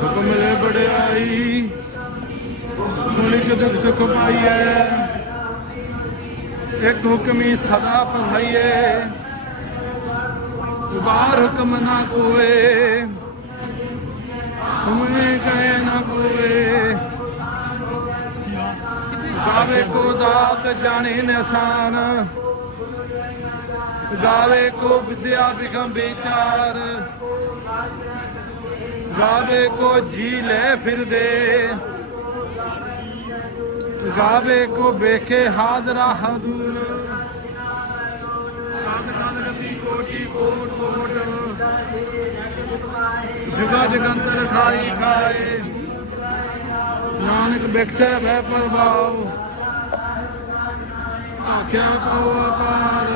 ਹੁਕਮ ਮਿਲੇ ਬੜਾਈ ਮੁਲਕ ਦੁਖ ਸੁਖ ਪਾਈਐ। ਇੱਕ ਹੁਕਮੀ ਸਦਾ ਪਧਾਈਏ ਬਾਹਰ ਹੁਕਮ ਨਾ ਕੋਏ ਤੁਮਨੇ ਕਹੇ ਨਾ ਕੋਏ ਗਾਵੇ ਕੋ ਦਾਤ ਜਾਣੇ ਨਿਸ਼ਾਨ। ਗਾਵੇ ਕੋ ਵਿਦਿਆ ਬਿਗਮ ਵਿਚਾਰ ਗਾਵੇ ਕੋ ਜੀ ਲੈ ਫਿਰਦੇ। ਗਾਵੇ ਕੋ ਵੇਖੇ ਹਾਜ਼ਰਾ ਹਦੂਰ ਕੋਟੀ ਕੋਟ ਕੋਟ। ਜੁਗਾ ਜਗੰਤਰ ਖਾਈ ਖਾਏ। ਨਾਨਕ ਬਿਕਸੈ ਵੈ ਪ੍ਰਭਾਵ ਆਖਿਆ ਪਾਉ ਅਪਾਰ।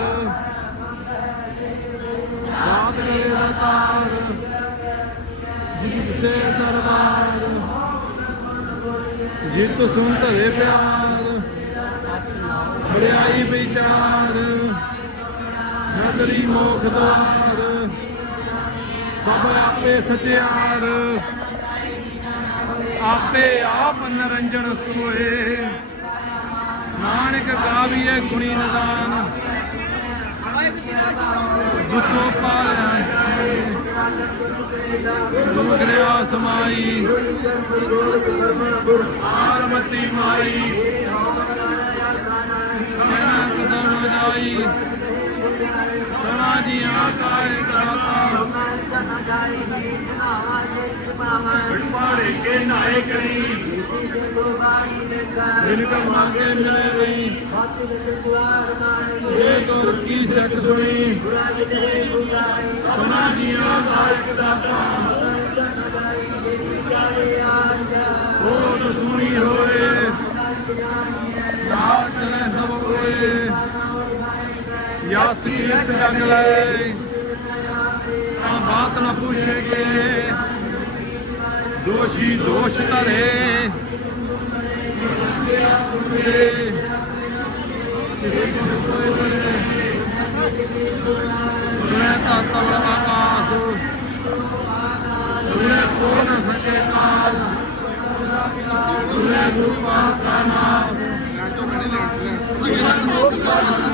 ਰਾਤ ਕਰੇ ਰਤਾਰ ਜਿਸ ਦਰਬਾਰ ਜਿਤ ਸੁਣ ਧਰੇ ਪਿਆਰ ਬੜਾਈ ਵਿਚਾਰ ਨਦਰੀ ਮੋਖ ਦਵਾਰ, ਸਭ ਆਪੇ ਸਚਿਆਰ, ਆਪੇ ਆਪ ਨਰੰਜਨ ਸੋਏ ਨਾਨਕ ਗਾਵੀਏ ਗੁਣੀ ਨਿਦਾਨ, ਦੁੱਖੋਂ ਪਾਲਿਆ ਦੁਗੜਿਆ ਸਮਾਈ ਆਰਮਤੀ ਮਾਈ। ਕਹਿਣਾ ਕਦਮ ਜਾਈ ਸਣਾ ਜੀ ਆਕਾਏ ਦਾਤਾ ਮਾਰੇ ਕੇ ਨਾਏ ਕਰੀ ਦਿਨ ਕਾ ਮੰਗੇ ਮਿਲੇ ਗਈ ਇਹ ਤੁਰ ਕੀ ਸੱਚ ਸੁਣੀ ਸਣਾ ਜੀ ਆਕਾਏ ਦਾਤਾ ਬਹੁਤ ਸੁਣੀ ਹੋਏ ਯਾ ਸੀਰਤ ਜਗ ਲੈ ਤਾਂ ਬਾਤ ਨਾ ਪੁੱਛੇਗੇ ਦੋਸ਼ੀ ਦੋਸ਼ ਧਰੇ। ਸੁਣੇ ਤਾਂ ਤਵਲ ਆਕਾਸ ਸੁਣੇ ਕੋ ਸਕੇ ਕਾਲ ਸੁਣੇ ਰੂਪਾ ਕਾ ਨਾਸ। ਸੁਣੇ ਸਾਧ ਸੰਗਤ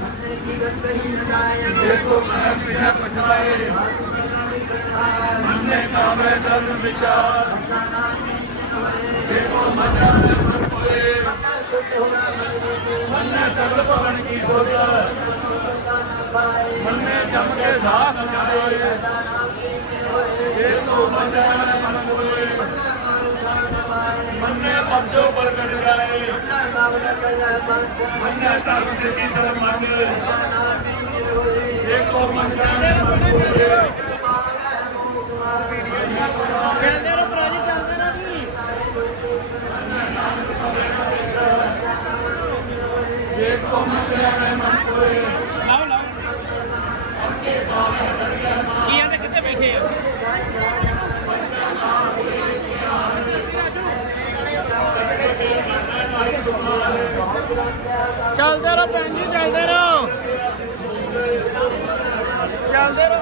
ਦੇਖੋ ਮੈਂ ਪਿਛਾ ਪਛਤਾਏ ਮੰਨੇ ਕਾਵੇ ਦਲ ਵਿਚਾਰ ਦੇਖੋ ਮਨਾ ਮਨ ਕੋਏ ਮੰਨੇ ਸਗਲ ਭਵਨ ਕੀ ਸੋਚਾ ਮੰਨੇ ਜਮ ਕੇ ਸਾਥ ਜਾਏ ਦੇਖੋ ਮਨਾ ਮਨ ਕੋਏ ਮੰਨੇ ਪਰਸੋ ਪ੍ਰਗਟ ਗਏ ਮੰਨੇ ਧਰਮ ਸੇ ਕੀ ਦੇਖੋ ਮਨ ਜਾਣੇ ਚੱਲਦੇ ਰਹੋ।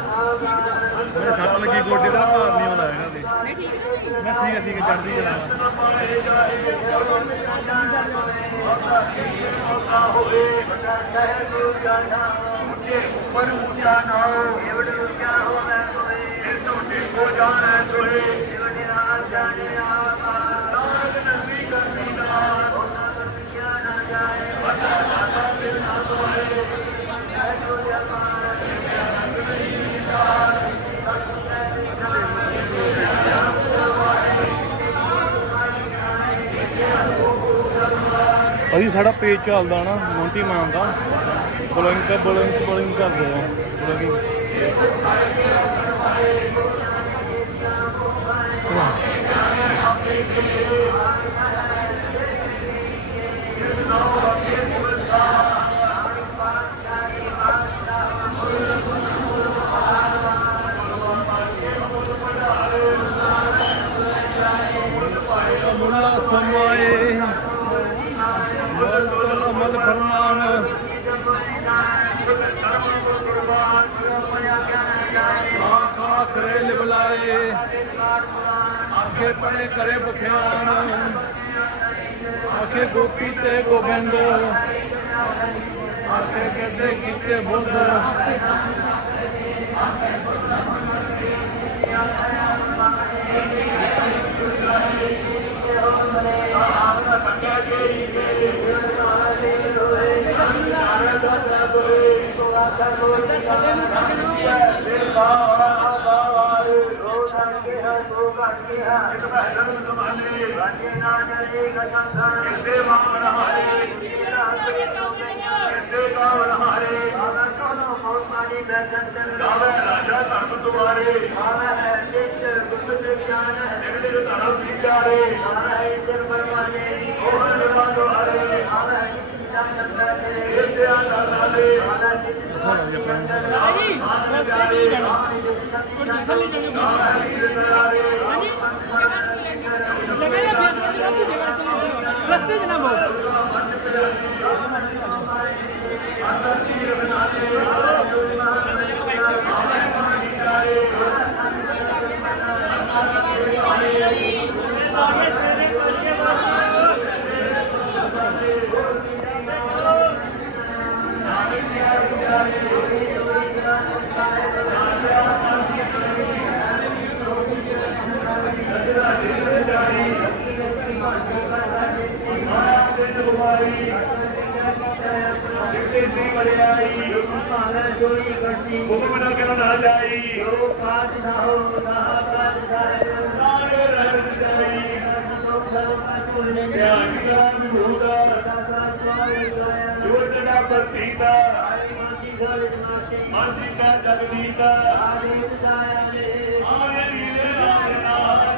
ਮੇਰੇ ਸੱਟ ਲੱਗੀ ਗੋਡੇ ਦਾ ਭਾਰ ਨਹੀਂ ਆਉਂਦਾ ਇਹਨਾਂ ਦੇ। ਮੈਂ ਠੀਕ ਮੈਂ ਠੀਕ ਹੈ ਠੀਕ ਹੈ ਚੜਦੀ ਚਲਾਵਾ ਉੱਪਰ ਉੱਚਾ ਨਾ ਏਵੜ ਉੱਚਾ ਹੋਵੇ ਕੋਏ ਇਹ ਤੋਂ ਦੇਖੋ ਜਾਣਾ ਸੋਏ ਏਵੜ ਨਾ ਜਾਣੇ ਆਪਾ ਨਾਨਕ ਨੰਦੀ ਕਰਨੀ ਨਾ ਉਹਨਾਂ ਤੋਂ ਪਿਛਾ ਨਾ ਜਾਏ ਵੱਡਾ ਸਾਡਾ ਦਿਲ ਨਾ ਹੋਏ ਜੈ ਜੋ ਜਪਾਨ ਅਸੀਂ ਸਾਡਾ ਪੇਜ ਚੱਲਦਾ ਨਾ ਮੌਂਟੀ ਮਾਨ ਦਾ। ਬਲਿੰਕ ਬਲਿੰਕ ਬਲਿੰਕ ਕਰਦੇ ਆ। ਬਲਿੰਕ ਮੁੱਲਾ ਸਮਾਏ ਮਲ ਅਮਲ ਫਰਮਾਨ ਆਖ ਆਖਰੇ ਲਿਬਲਾਏ ਆਖੇ ਪੜੇ ਕਰੇ ਬਖਿਆਨ। ਆਖੇ ਗੋਪੀ ਤੇ ਗੋਬਿੰਦ। ਆਖੇ ਕਹਤੇ ਕੀਤੇ ਬੁੱਧ। ਗਾਵੇ ਰਾਜਾ ਧਰਮ ਦੁਆਰੇ ਆਵੇ ਹੈ ਜਿਸ ਗੁਪਤ ਗਿਆਨ ਨਿਗੜੇ ਧਰਮ ਵਿਚਾਰੇ ਆਵੇ ਹੈ ਸਿਰ ਬਰਮਾਨੇ ਹੋਣ ਲਵਾਦੋ ਹਰੇ ਆਵੇ ਹੈ ਜਿਸ ਜਨ ਕਰਦੇ ਇਹ ਆ ਨਾਲੇ ਆਵੇ ਜਿਸ ਭਾਈ ਰਸਤੇ ਚ ਨਹੀਂ ਜਾਣਾ ਕੋਈ ਨਿਕਲ ਨਹੀਂ ਜਾਣੀ। ਰਸਤੇ ਚ ਨਾ ਦੇਸੀ ਵੜਿਆਈ ਭਾਵੇਂ ਚੋਰੀ ਕਰਦੀ ਹੁਕਮ ਨਾ ਕਰ ਨਾ ਜਾਈ। ਜੋ ਕਾਜ ਨਾ ਹੋ ਨਾ ਕਾਜ ਸਾਹਿਬ ਨਾਰੇ ਰਹਿ ਜਾਈ ਗਿਆਨ ਗਿਆਨ ਹੋਦਾ ਜੋਤ ਦਾ ਪ੍ਰਤੀਤਾ ਮਨ ਦੀ ਕਾ ਜਗਦੀਤਾ ਆਏ ਨੀਲੇ ਰਾਮ ਨਾਮ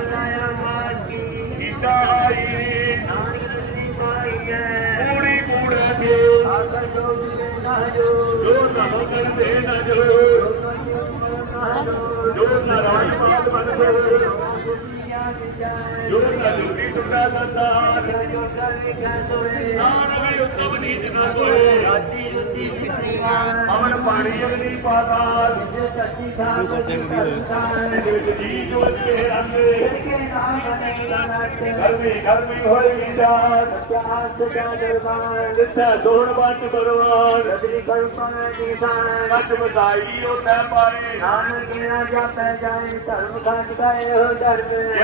ਕੀਤਾ ਹਾਈ ਕੂੜੀ ਕੂੜੇ ਕੇ ਜੋ ਸਭ ਕਰਦੇ ਨਾ ਜੋ ਜੋ ਨਾ ਰਾਈ ਪਾਤ ਬਨ ਜੋ ਨਾ ਜੁਗੀ ਟੁੱਟਾ ਦੰਦਾਰ ਨਾਨ ਉਤਮ ਨੀਚ ਨਾ ਕੋਏ ਅਮਨ ਪਾਣੀ ਅਗਨੀ ਪਾਤਾਲ ਇਹਦੇ ਵਿੱਚ ਜੀ ਜੋਤ ਕੇ ਅੰਗੇ ਗਰਮੀ ਗਰਮੀ ਹੋਈ ਵਿਚਾਰ ਜਿੱਥੇ ਸੋਹਣ ਬੰਚ ਬਰਵਾਨ ਕੱਟ ਬਤਾਈ ਉਹਨੇ ਪਾਏ